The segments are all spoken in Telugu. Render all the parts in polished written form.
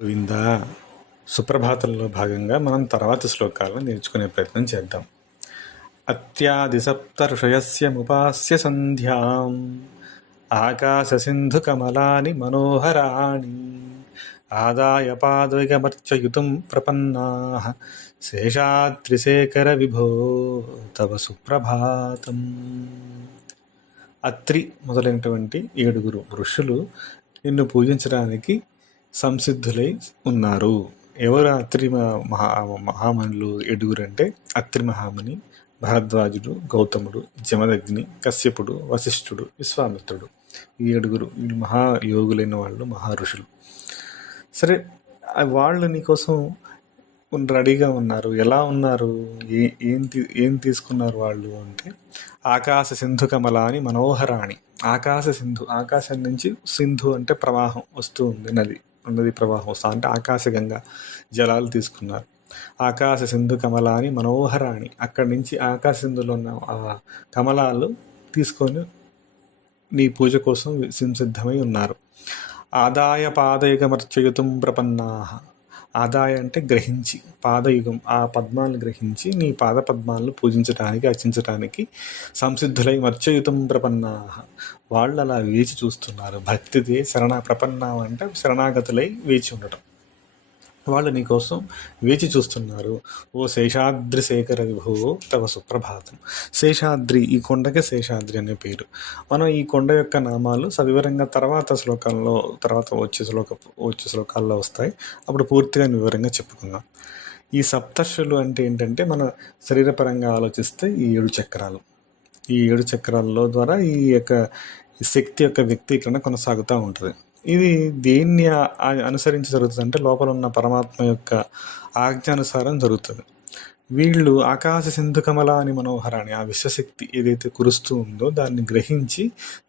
గోవింద. సుప్రభాతంలో భాగంగా మనం తర్వాతి శ్లోకాలను నేర్చుకునే ప్రయత్నం చేద్దాం. అత్యాది సప్త ఋషయస్య ముపాస్య సంధ్యాం ఆకాశ సింధు కమలాని మనోహరాణి ఆదాయ పాదవిగమర్చయుతుం ప్రపన్నాః శేషాద్రిశేఖర విభో తవ సుప్రభాతం. అత్రి మొదలైనటువంటి 7 ఋషులు నిన్ను పూజించడానికి సంసిద్ధులై ఉన్నారు. ఎవరు అత్రి మహామణులు 7 అంటే అత్రి మహాముని, భరద్వాజుడు, గౌతముడు, జమదగ్ని, కశ్యపుడు, వశిష్ఠుడు, విశ్వామిత్రుడు. ఈ 7 వీళ్ళు మహాయోగులైన వాళ్ళు, మహర్షులు. సరే, వాళ్ళు నీకోసం రెడీగా ఉన్నారు. ఎలా ఉన్నారు? ఏం తీసుకున్నారు వాళ్ళు అంటే, ఆకాశ సింధు కమలాని మనోహరాణి. ఆకాశ సింధు, ఆకాశం నుంచి సింధు అంటే ప్రవాహం వస్తూ ఉంది, నది ప్రవాహం వస్తా అంటే ఆకాశగంగా జలాలు తీసుకున్నారు. ఆకాశ సింధు కమలాని మనోహరాణి, అక్కడి నుంచి ఆకాశ సింధులో ఉన్న ఆ కమలాలు తీసుకొని నీ పూజ కోసం సిద్ధమై ఉన్నారు. ఆదాయ పాదయుగమర్చయుతుం ప్రపన్నాః. ఆదాయ అంటే గ్రహించి, పాదయుగం ఆ పద్మాలను గ్రహించి నీ పాద పద్మాలను పూజించడానికి, అర్చించడానికి సంసిద్ధులై మర్చయుతం ప్రపన్నాః. వాళ్ళు అలా వేచి చూస్తున్నారు. భక్తిదే ప్రపన్నాం అంటే శరణాగతులై వేచి ఉండటం. వాళ్ళు నీకోసం వేచి చూస్తున్నారు. ఓ శేషాద్రి శేఖర విభో తవ సుప్రభాతం. శేషాద్రి, ఈ కొండకే శేషాద్రి అనే పేరు. మనం ఈ కొండ యొక్క నామాలు సవివరంగా తర్వాత వచ్చే శ్లోకాల్లో వస్తాయి. అప్పుడు పూర్తిగా వివరంగా చెప్పుకుందాం. ఈ సప్తర్షులు అంటే ఏంటంటే, మన శరీరపరంగా ఆలోచిస్తే ఈ 7 చక్రాలు. ఈ 7 చక్రాల్లో ద్వారా ఈ యొక్క శక్తి యొక్క వ్యక్తీకరణ కొనసాగుతూ ఉంటుంది. ఇది దేన్ని అనుసరించి జరుగుతుంది అంటే, లోపల ఉన్న పరమాత్మ యొక్క ఆజ్ఞానుసారం జరుగుతుంది. వీళ్ళు ఆకాశ సింధు కమలాని మనోహరాన్ని, ఆ విశ్వశక్తి ఏదైతే కురుస్తూ ఉందో దాన్ని గ్రహించి,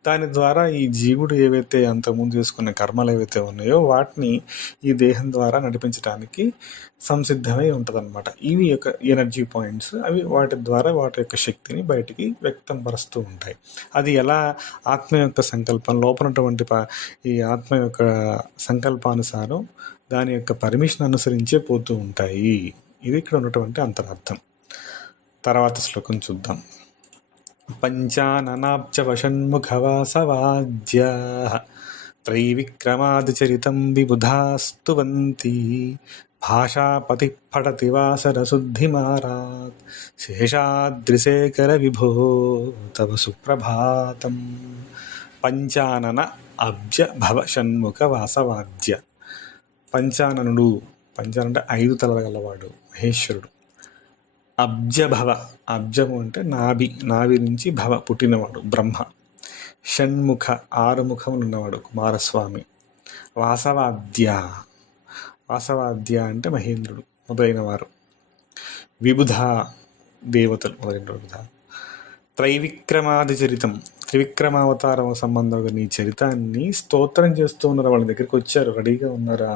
దాని ద్వారా ఈ జీవుడు ఏవైతే అంతకుముందు చేసుకున్న కర్మలు ఏవైతే ఉన్నాయో వాటిని ఈ దేహం ద్వారా నడిపించడానికి సంసిద్ధమై ఉంటుందన్నమాట. ఇవి యొక్క ఎనర్జీ పాయింట్స్. అవి వాటి ద్వారా వాటి యొక్క శక్తిని బయటికి వ్యక్తం పరుస్తూ ఉంటాయి. అది ఎలా ఆత్మ యొక్క సంకల్పం, లోపలటువంటి ఈ ఆత్మ యొక్క సంకల్పానుసారం దాని యొక్క పర్మిషన్ అనుసరించే పోతూ ఉంటాయి. ఇది ఇక్కడ ఉన్నటువంటి అంతరార్థం. తర్వాత శ్లోకం చూద్దాం. పంచాననాబ్జ వషణ్ముఖవాసవాజ్య త్రైవిక్రమాదిచరితం విబుధాస్తువంతి భాషాపతి పఠతి వాసరశుద్ధిమారాత్ శేషాద్రిశేఖర విభో తవ సుప్రభాతం. పంచానన అబ్జ భవ షణ్ముఖ వాసవాద్య. పంచాననుడు, పంచాన అంటే 5 తలలు గలవాడు, మహేశ్వరుడు. అబ్జభవ, అబ్జము అంటే నాభి నుంచి భవ పుట్టినవాడు బ్రహ్మ. షణ్ముఖ 6 ముఖములు ఉన్నవాడు కుమారస్వామి. వాసవాద్య అంటే మహేంద్రుడు మొదలైన వారు. విబుధ దేవతలు మొదలైన. త్రైవిక్రమాది చరితం, త్రివిక్రమావతారం సంబంధంగా నీ చరితాన్ని స్తోత్రం చేస్తూ ఉన్నారు. వాళ్ళ దగ్గరికి వచ్చారు, రెడీగా ఉన్నారు.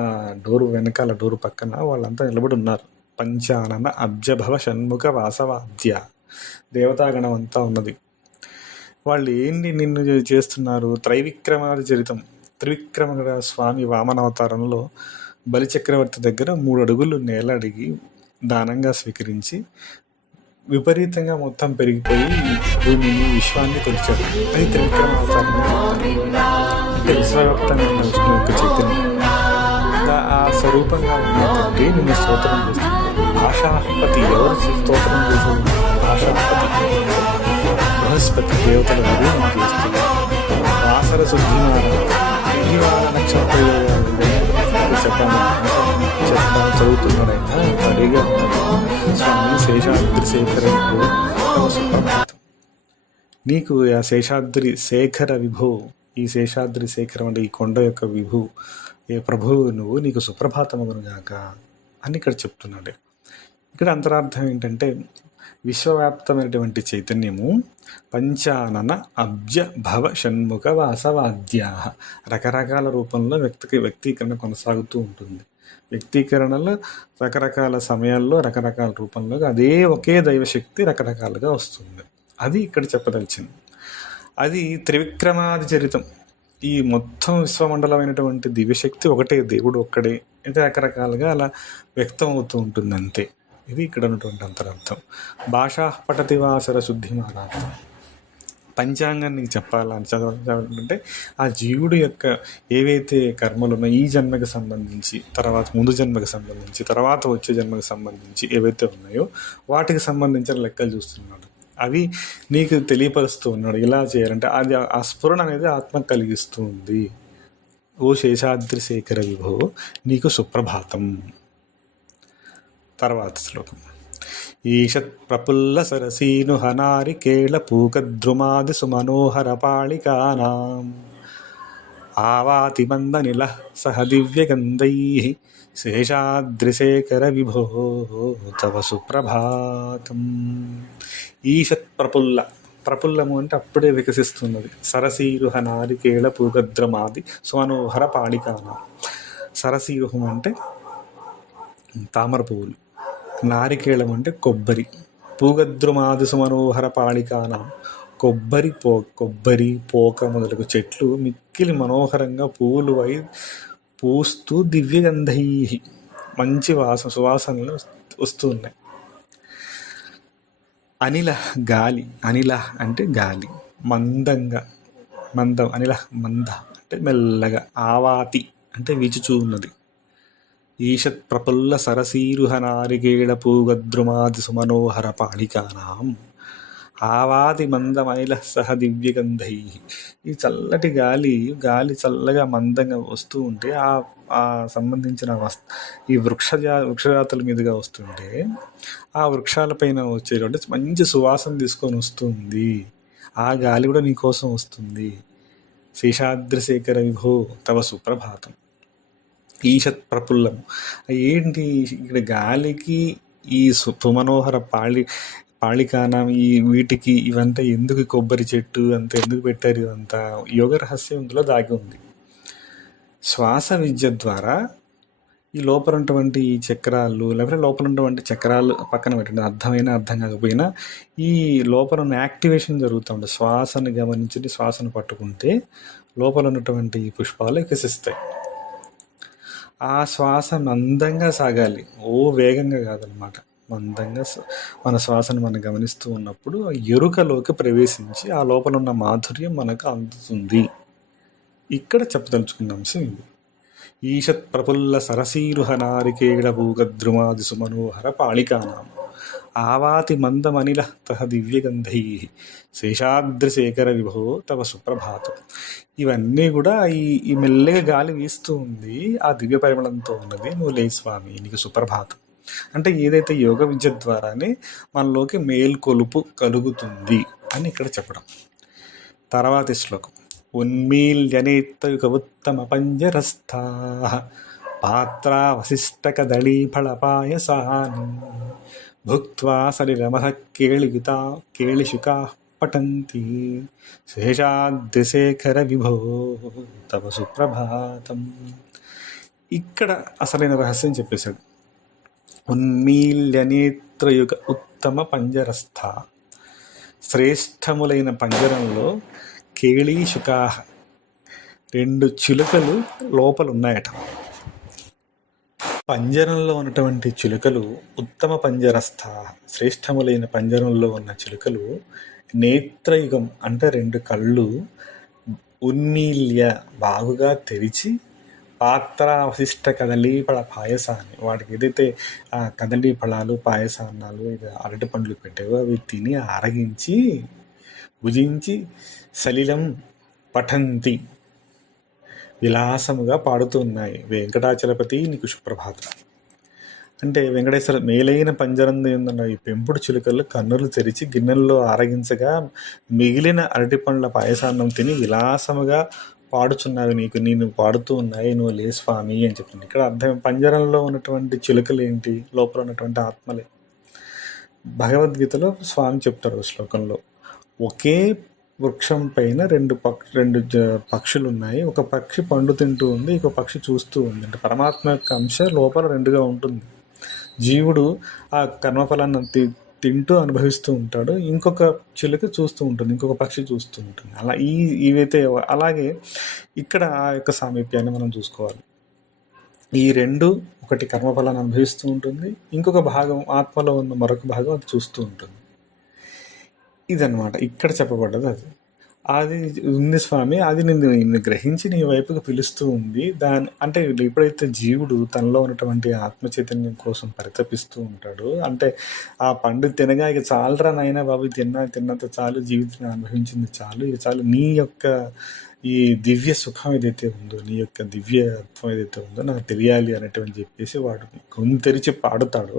ఆ డోరు వెనకాల, డోరు పక్కన వాళ్ళంతా నిలబడి ఉన్నారు. పంచానన అబ్జభవ షణ్ముఖ వాసవాద్య, దేవతాగణం అంతా ఉన్నది. వాళ్ళు ఏంటి నిన్ను చేస్తున్నారు? త్రైవిక్రమాది చరితం. త్రివిక్రమ స్వామి వామనావతారంలో బలిచక్రవర్తి దగ్గర 3 అడుగులు నేల అడిగి దానంగా స్వీకరించి విపరీతంగా మొత్తం పెరిగిపోయి భూమిని, విశ్వాన్ని కొలిచాడు. అది త్రివిక్రమావతారం. అంటే విశ్వవ్యాప్తంగా ఉన్న విష్ణు యొక్క చైతన్యం ఆ స్వరూపంగా ఉన్నటువంటి నిన్ను స్తోత్రం చేస్తున్నారు. భాషాపతి, ఎవరు స్తోత్రం చేశారు? భాషాపతి బృహస్పతి దేవతల గురి మనం చేస్తున్నారు. వాసర శుద్ధివార నక్షత్ర చదువుతున్నాడు ఆయన, రెడీగా ఉన్నాడు. స్వామి శేషాద్రి శేఖర విభో తవ సుప్రభాతం. నీకు ఆ శేషాద్రి శేఖర విభో, ఈ శేషాద్రి శేఖరం అంటే ఈ కొండ యొక్క విభు, ఏ ప్రభువు నువ్వు, నీకు సుప్రభాతమగునుగాక అని ఇక్కడ చెప్తున్నాడు. ఇక్కడ అంతరార్థం ఏంటంటే, విశ్వవ్యాప్తమైనటువంటి చైతన్యము పంచానన అబ్జ భవ షణ్ముఖ వాసవాద్యా రకరకాల రూపంలో వ్యక్తీకరణ కొనసాగుతూ ఉంటుంది. వ్యక్తీకరణలో రకరకాల సమయాల్లో రకరకాల రూపంలో అదే ఒకే దైవశక్తి రకరకాలుగా వస్తుంది. అది ఇక్కడ చెప్పదలిచింది. అది త్రివిక్రమాది చరితం. ఈ మొత్తం విశ్వమండలమైనటువంటి దివ్యశక్తి ఒకటే, దేవుడు ఒక్కడే. ఇది రకరకాలుగా అలా వ్యక్తం అవుతూ ఉంటుంది అంతే. ఇది ఇక్కడ ఉన్నటువంటి అంతరార్థం. భాషా పఠతి వాసర శుద్ధి మానార్థం. పంచాంగాన్ని చెప్పాలని చదవాలంటే ఆ జీవుడు యొక్క ఏవైతే కర్మలు ఉన్నాయో ఈ జన్మకి సంబంధించి, తర్వాత ముందు జన్మకి సంబంధించి, తర్వాత వచ్చే జన్మకి సంబంధించి ఏవైతే ఉన్నాయో వాటికి సంబంధించిన లెక్కలు చూస్తున్నాడు. అవి నీకు తెలియపరుస్తూ ఉన్నాడు. ఇలా చేయాలంటే అది ఆ స్ఫురణ అనేది ఆత్మ కలిగిస్తూ ఉంది. ఓ శేషాద్రి శేఖర విభో నీకు సుప్రభాతం. తర్వాత శ్లోకం. ఈషత్ ప్రఫుల్ల సరసీను హనారికేళ పూకద్రుమాది సుమనోహర పాళికానాం ఆవాతి మందనిల సహ దివ్యగంధై శేషాద్రిశేఖర విభో తవ సుప్రభాతం. ఈషత్ ప్రఫుల్ల, ప్రఫుల్లము అంటే అప్పుడే వికసిస్తున్నది. సరసీరుహ నారికేళ పూగద్రమాది సుమనోహర పాళికానాం. సరసీరుహం అంటే తామర పువ్వులు, నారికేళం అంటే కొబ్బరి, పూగద్రుమాది సుమనోహర పాళికానాం కొబ్బరి పోక మొదలగు చెట్లు మిక్కిలి మనోహరంగా పువ్వులు పూస్తూ దివ్యగంధై మంచి సువాసనలు వస్తూ ఉన్నాయి. అనిల గాలి, అనిల అంటే గాలి, మందంగా, మందం, అనిల మంద అంటే మెల్లగా, ఆవాతి అంటే వీచుచూ ఉన్నది. ఈషత్ ప్రఫుల్ల సరసీరుహ నారికేళ పూగద్రుమాది సుమనోహర పాళికానాం ఆవాది మందమైల సహ దివ్యగంధై. ఈ చల్లటి గాలి చల్లగా మందంగా వస్తూ ఉంటే ఆ సంబంధించిన ఈ వృక్షజాతుల మీదుగా వస్తుంటే ఆ వృక్షాలపైన వచ్చేటువంటి మంచి సువాసన తీసుకొని వస్తుంది. ఆ గాలి కూడా నీకోసం వస్తుంది. శేషాద్రిశేఖర విభో తవ సుప్రభాతం. ఈషత్ ప్రఫుల్లం ఏంటి ఇక్కడ గాలికి ఈ సుమనోహర పాళికానం ఈ వీటికి ఇవంతా ఎందుకు, కొబ్బరి చెట్టు అంత ఎందుకు పెట్టారు? ఇదంతా యోగ రహస్యం ఇందులో దాగి ఉంది. శ్వాస విద్య ద్వారా ఈ లోపల ఉన్నటువంటి ఈ చక్రాలు, లేకపోతే లోపల ఉన్నటువంటి చక్రాలు పక్కన పెట్టండి, అర్థమైనా అర్థం కాకపోయినా ఈ లోపల ఉన్న యాక్టివేషన్ జరుగుతూ ఉంటుంది. శ్వాసను గమనించి శ్వాసను పట్టుకుంటే లోపల ఉన్నటువంటి ఈ పుష్పాలు వికసిస్తాయి. ఆ శ్వాస మందంగా సాగాలి, వేగంగా కాదనమాట. మందంగా మన శ్వాసను మనం గమనిస్తూ ఉన్నప్పుడు ఎరుకలోకి ప్రవేశించి ఆ లోపల ఉన్న మాధుర్యం మనకు అందుతుంది. ఇక్కడ చెప్పదలుచుకున్న అంశం ఇది. ఈషత్ ప్రఫుల్ల సరసీరుహ నారికేళ పూగద్రుమాది సుమనోహర పాళికానాం ఆవాతి మందమనిల తహ దివ్యగంధై శేషాద్రిశేఖర విభో తవ సుప్రభాతం. ఇవన్నీ కూడా ఈ మెల్లగా గాలి వీస్తూ ఉంది, ఆ దివ్య పరిమళంతో ఉన్నది. నువ్వు లే స్వామి, నీకు సుప్రభాతం. అంటే ఏదైతే యోగ విద్య ద్వారానే మనలోకి మేల్కొలుపు కలుగుతుంది అని ఇక్కడ చెప్పడం. తర్వాతి శ్లోకం. ఉన్మీల్యనేత్రయుగ ఉత్తమ పంజరస్థా పాత్రా వశిష్ట కదళీ ఫల పాయసాని భుక్త్వా సలిలమః కేళిశుకా పఠంతి శేషాద్రిశేఖర విభో తవ సుప్రభాతం. ఇక్కడ అసలైన రహస్యం చెప్పేశాడు. ఉన్మీల్యనేత్రయుగ ఉత్తమ పంజరస్థ, శ్రేష్టములైన పంజరంలో కేళీశుకా 2 చిలుకలు లోపలున్నాయట. పంజరంలో ఉన్నటువంటి చిలుకలు ఉత్తమ పంజరస్థ, శ్రేష్టములైన పంజరంలో ఉన్న చిలుకలు నేత్రయుగం అంటే 2 కళ్ళు ఉన్మీల్య బాగుగా తెరిచి పాత్ర వశిష్ట కదలీ ఫల పాయసాన్ని, వాటికి ఏదైతే ఆ కదలీ ఫలాలు పాయసాన్నాలు అరటి పండ్లు పెట్టావో అవి తిని ఆరగించి భుజించి సలిలం పఠంతి విలాసముగా పాడుతూ ఉన్నాయి. వెంకటాచలపతి నీకు సుప్రభాతం. అంటే వెంకటేశ్వర మేలైన పంజరంది ఏందన్న ఈ పెంపుడు చిలుకలు కన్నులు తెరిచి గిన్నెల్లో ఆరగించగా మిగిలిన అరటి పండ్ల పాయసాన్నం తిని విలాసముగా పాడుచున్నావి, నేను పాడుతూ ఉన్నాయి, నువ్వు లే స్వామి అని చెప్తుంది. ఇక్కడ అర్థం పంజరంలో ఉన్నటువంటి చిలుకలు ఏంటి? లోపల ఉన్నటువంటి ఆత్మలే. భగవద్గీతలో స్వామి చెప్తారు శ్లోకంలో, ఒకే వృక్షం పైన 2 పక్షులు ఉన్నాయి. ఒక పక్షి పండు తింటూ ఉంది, ఇంకో పక్షి చూస్తూ ఉంది. అంటే పరమాత్మ యొక్క అంశ లోపల 2గా ఉంటుంది. జీవుడు ఆ కర్మఫలాన్ని తింటూ అనుభవిస్తూ ఉంటాడు. ఇంకొక చిలుక చూస్తూ ఉంటుంది. ఇంకొక పక్షి చూస్తూ ఉంటుంది. అలా ఇవైతే అలాగే ఇక్కడ ఆ యొక్క సామీప్యాన్ని మనం చూసుకోవాలి. ఈ రెండు, ఒకటి కర్మఫలాన్ని అనుభవిస్తూ ఉంటుంది, ఇంకొక భాగం ఆత్మలో ఉన్న మరొక భాగం అది చూస్తూ ఉంటుంది. ఇదన్నమాట ఇక్కడ చెప్పబడ్డది. అది ఉంది స్వామి, అది నిన్ను గ్రహించి నీ వైపుకి పిలుస్తూ ఉంది. అంటే ఎప్పుడైతే జీవుడు తనలో ఉన్నటువంటి ఆత్మ చైతన్యం కోసం పరితపిస్తూ ఉంటాడో, అంటే ఆ పండు తినగా ఇక చాలరా నాయనా బాబు, తిన్నంత చాలు, జీవితాన్ని అనుభవించింది చాలు, ఇక చాలు, నీ యొక్క ఈ దివ్య సుఖం ఏదైతే ఉందో, నీ యొక్క దివ్యత్వం ఏదైతే ఉందో నాకు తెలియాలి అనేటువంటి చెప్పేసి వాడు గొంతు తెరిచి పాడుతాడో,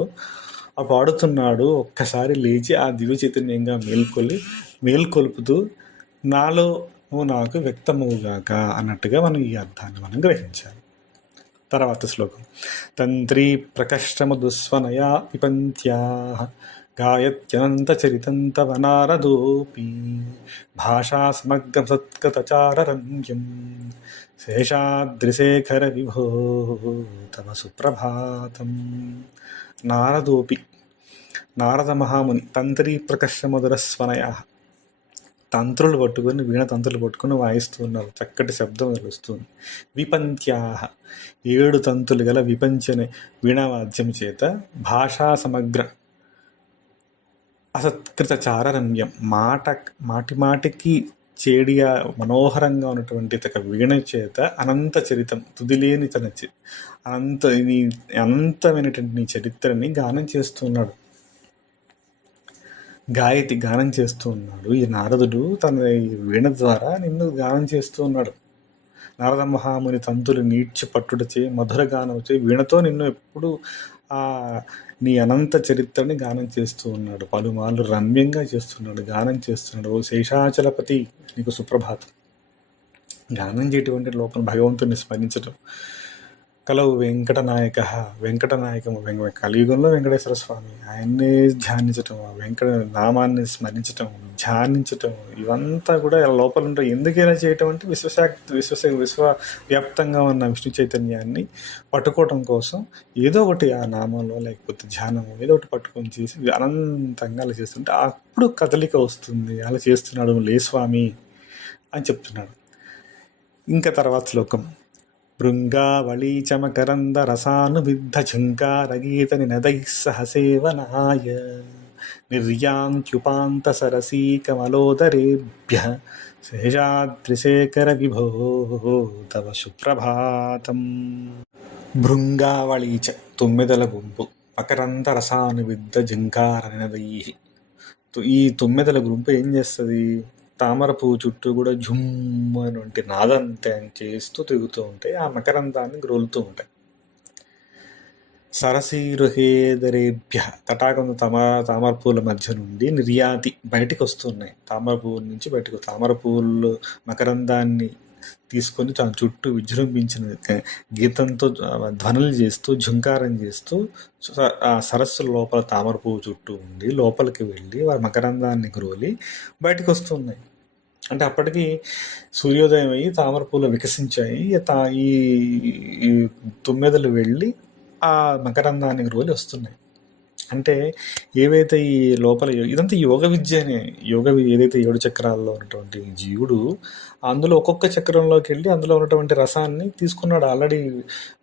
ఆ పాడుతున్నాడు ఒక్కసారి లేచి ఆ దివ్య చైతన్యంగా మేల్కొలుపుతూ నాలో నువ్వు నాకు వ్యక్తమవుగాక అన్నట్టుగా మనం ఈ అర్థాన్ని మనం గ్రహించాలి. తర్వాత శ్లోకం. తంత్రీ ప్రకష్టమధుస్వనయా పిపంత్యా గాయత్యనంతచరితం తవ నారదోపి భాషా సమగ్రం సత్కతచారరమ్యం శేషాద్రిశేఖర విభో తవ సుప్రభాతం. నారదోపి, నారద మహాముని తంత్రీ ప్రకష్టమధురస్వనయా, తంత్రులు పట్టుకొని, వీణ తంత్రులు పట్టుకొని వాయిస్తూ ఉన్నారు. చక్కటి శబ్దం వస్తుంది. విపంత్యాహ, 7 తంతులు గల విపంచనే వీణావాద్యం చేత భాషా సమగ్ర అసత్కృత చారరమ్యం, మాటికి చేడిగా మనోహరంగా ఉన్నటువంటి తక వీణ చేత అనంత చరితం, తుదిలేని తన అనంతమైనటువంటి నీ చరిత్రని గానం చేస్తున్నాడు. గాయతి గానం చేస్తూ ఉన్నాడు. ఈ నారదుడు తన వీణ ద్వారా నిన్ను గానం చేస్తూ ఉన్నాడు. నారద మహాముని తంతులు నీడ్చి పట్టుడచే మధుర గానం చే వీణతో నిన్ను ఎప్పుడు నీ అనంత చరిత్రని గానం చేస్తూ ఉన్నాడు. పలుమార్లు రమ్యంగా చేస్తున్నాడు, గానం చేస్తున్నాడు. ఓ శేషాచలపతి, నీకు సుప్రభాతం. గానం చేయటువంటి లోపల భగవంతుని స్మరించటం. కలవు వెంకటనాయక, వెంకటనాయకము కలియుగంలో వెంకటేశ్వర స్వామి, ఆయన్నే ధ్యానించటం, వెంకట నామాన్ని స్మరించటం, ధ్యానించటం, ఇవంతా కూడా లోపల ఉంటాయి. ఎందుకైనా చేయటం అంటే విశ్వవ్యాప్తంగా ఉన్న విష్ణు చైతన్యాన్ని పట్టుకోవటం కోసం ఏదో ఒకటి ఆ నామంలో లేకపోతే ధ్యానం ఏదో ఒకటి పట్టుకొని చేసి అనంతంగా అలా చేస్తుంటే అప్పుడు కదలిక వస్తుంది. అలా చేస్తున్నాడు లే స్వామి అని చెప్తున్నాడు. ఇంకా తర్వాత శ్లోకం. భృంగావళీ చమకరంద రసానువిద్ధ ఝంకారగీత నినదైః సహ సేవనాయ నిర్యాంత్యుపాంత సరసీ కమలోదరేభ్యః శేషాద్రిశేఖర విభో తవ సుప్రభాతం. భృంగావళీచ, 9 గుంపు, మకరంద రసానువిద్ధ ఝంకార నినదైః, ఈ 9 గుంపు ఏం చేస్తుంది? తామర పువ్వు చుట్టూ కూడా ఝుమ్ అని నాదంతే చేస్తూ తిరుగుతూ ఉంటాయి. ఆ మకరందాన్ని గ్రోలుతూ ఉంటాయి. సరసీరుహేదరేభ్య, తటాకంతో తామర పూల మధ్య నుండి నిర్యాతి, బయటికి వస్తున్నాయి. తామర పువ్వుల నుంచి బయటకు, తామర పువ్వులు మకరందాన్ని తీసుకొని తన చుట్టూ విజృంభించిన గీతంతో ధ్వనులు చేస్తూ, ఝుంకారం చేస్తూ ఆ సరస్సుల లోపల తామర పువ్వు చుట్టూ ఉండి లోపలికి వెళ్ళి వారి మకరందాన్ని గ్రోలి బయటకు వస్తున్నాయి. అంటే అప్పటికి సూర్యోదయం అయ్యి తామర పూలు వికసించాయి. ఈ 9 వెళ్ళి ఆ మకరందాన్ని గ్రోలి వస్తున్నాయి. అంటే ఏవైతే ఈ లోపల ఇదంతా యోగ విద్యనే. ఏదైతే 7 చక్రాల్లో ఉన్నటువంటి జీవుడు అందులో ఒక్కొక్క చక్రంలోకి వెళ్ళి అందులో ఉన్నటువంటి రసాన్ని తీసుకున్నాడు. ఆల్రెడీ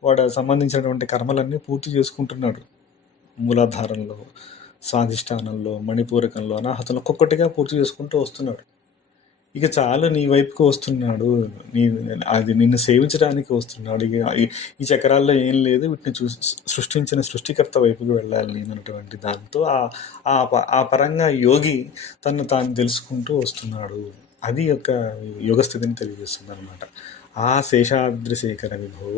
వాడు సంబంధించినటువంటి కర్మలన్నీ పూర్తి చేసుకుంటున్నాడు. మూలాధారంలో, స్వాధిష్టానంలో, మణిపూరకంలో, అనాహతంలో ఒక్కొక్కటిగా పూర్తి చేసుకుంటూ వస్తున్నాడు. ఇక చాలు నీ వైపుకి వస్తున్నాడు, అది నిన్ను సేవించడానికి వస్తున్నాడు. ఇక ఈ చక్రాల్లో ఏం లేదు, వీటిని సృష్టించిన సృష్టికర్త వైపుకి వెళ్ళాలి నేను అన్నటువంటి దాంతో ఆ పరంగా యోగి తను తాను తెలుసుకుంటూ వస్తున్నాడు. అది యొక్క యోగస్థితిని తెలియజేస్తుంది అనమాట. ఆ శేషాద్రిశేఖర విభో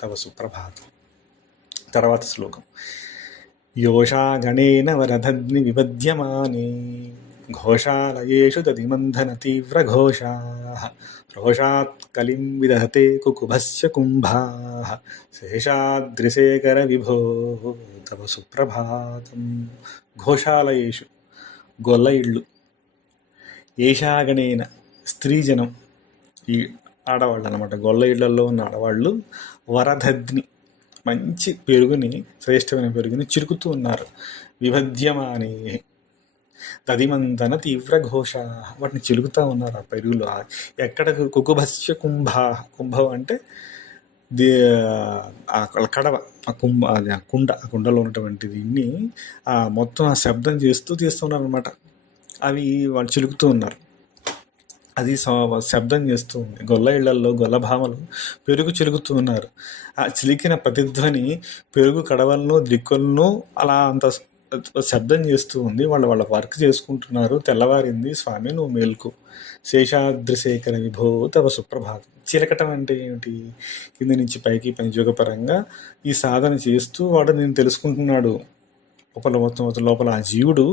తవ సుప్రభాతం. తర్వాత శ్లోకం. యోషా గణేన వరధగ్ని విపద్యమానే ఘోషాలయేషు దధిమంధన తీవ్రఘోషాః రోషాత్ కలిం విదహతే కుకుభస్య కుంభాః శేషాద్రిశేఖర విభో తవ సుప్రభాతం. ఘోషాలయేషు, గొల్ల ఇళ్ళు, ఏషాగణేన స్త్రీజనం, ఈ ఆడవాళ్ళు అనమాట. గొల్ల ఇళ్లలో ఉన్న ఆడవాళ్ళు వరధగ్ని, మంచి పెరుగుని, శ్రేష్టమైన పెరుగుని చిరుకుతూ ఉన్నారు. విభద్యమానే, దదిమందన తీవ్ర ఘోష, వాటిని చిలుకుతూ ఉన్నారు ఆ పెరుగులో. ఎక్కడ కుకుభస్య కుంభ, కుంభం అంటే ది ఆ కడవ, ఆ కుంభ, అది ఆ కుండ, ఆ కుండలో ఉన్నటువంటి దీన్ని మొత్తం ఆ శబ్దం చేస్తూ తీస్తున్నారు అనమాట. అవి వాళ్ళు చిలుకుతూ ఉన్నారు. అది శబ్దం చేస్తూ ఉంది. గొల్ల ఇళ్లల్లో గొల్లభామలు పెరుగు చిలుకుతూ ఉన్నారు. ఆ చిలికిన ప్రతిధ్వని పెరుగు కడవలను దిక్కులను అలా అంత శబ్దం చేస్తూ ఉంది. వాళ్ళు వాళ్ళ వర్క్ చేసుకుంటున్నారు. తెల్లవారింది స్వామి, నువ్వు మేల్కు. శేషాద్రిశేఖర విభో తవ సుప్రభాతం. చిలకటం అంటే ఏమిటి? కింద నుంచి పైకి పనియోగపరంగా ఈ సాధన చేస్తూ వాడు నేను తెలుసుకుంటున్నాడు. లోపల ఆ జీవుడు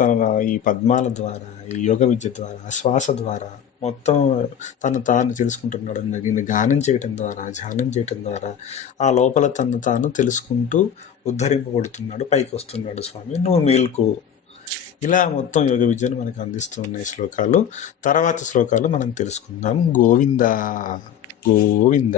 తన ఈ పద్మాల ద్వారా, ఈ యోగ విద్య ద్వారా, శ్వాస ద్వారా మొత్తం తను తాను తెలుసుకుంటున్నాడు. దీన్ని గానం చేయటం ద్వారా, ధ్యానం చేయటం ద్వారా ఆ లోపల తను తాను తెలుసుకుంటూ ఉద్ధరింపబడుతున్నాడు, పైకి వస్తున్నాడు. స్వామి నువ్వు మేల్కో. ఇలా మొత్తం యోగ విద్యను మనకు అందిస్తూ ఉన్నాయి శ్లోకాలు. తర్వాత శ్లోకాలు మనం తెలుసుకుందాం. గోవింద గోవింద.